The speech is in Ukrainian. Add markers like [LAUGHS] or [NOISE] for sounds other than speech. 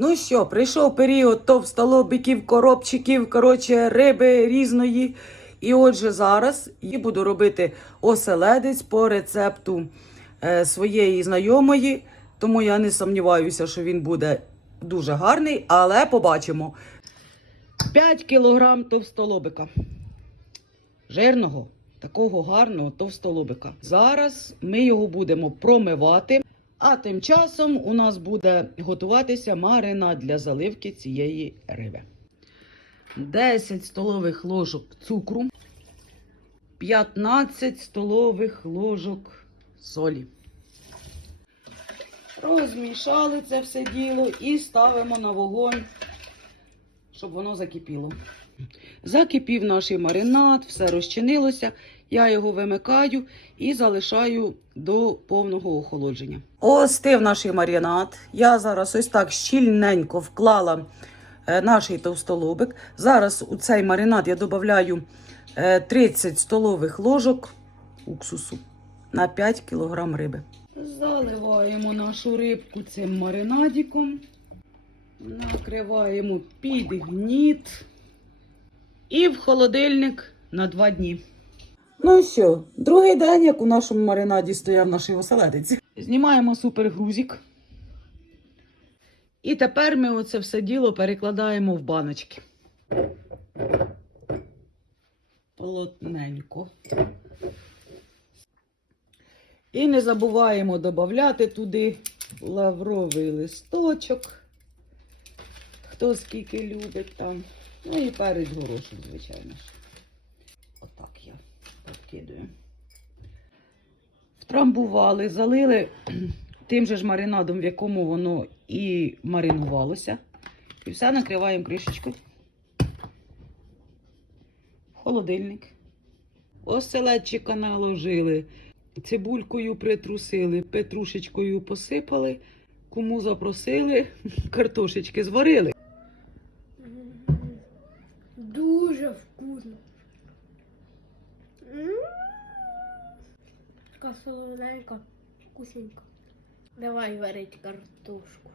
Ну що, прийшов період товстолобиків, коробчиків, коротше, риби різної. І отже, зараз я буду робити оселедець по рецепту е, своєї знайомої. Тому я не сумніваюся, що він буде дуже гарний, але побачимо. 5 кілограм товстолобика. Жирного, такого гарного товстолобика. Зараз ми його будемо промивати. А тим часом у нас буде готуватися маринад для заливки цієї риби. 10 столових ложок цукру, 15 столових ложок солі. Розмішали це все діло і ставимо на вогонь, щоб воно закипіло. Закипів наш маринад, все розчинилося. Я його вимикаю і залишаю до повного охолодження. Остив наш маринад. Я зараз ось так щільненько вклала е, наш товстолобик. Зараз у цей маринад я додаю 30 столових ложок уксусу на 5 кг риби. Заливаємо нашу рибку цим маринадиком, накриваємо під гніт і в холодильник на 2 дні. Ну що, другий день, як у нашому маринаді стояв наш оселедець. Знімаємо супергрузик. І тепер ми оце все діло перекладаємо в баночки. Плотненько. І не забуваємо додати туди лавровий листочок. Хто скільки любить там. Ну і перець горошок, звичайно ж. Отак я підкидую. Втрамбували, залили тим же ж маринадом, в якому воно і маринувалося. І все накриваємо кришечкою. Холодильник. Оселедчика наложили. Цибулькою притрусили, петрушечкою посипали. Кому запросили, [LAUGHS] картошечки зварили. Дуже вкусно. Така солоненька, вкусненька. Давай варить картошку.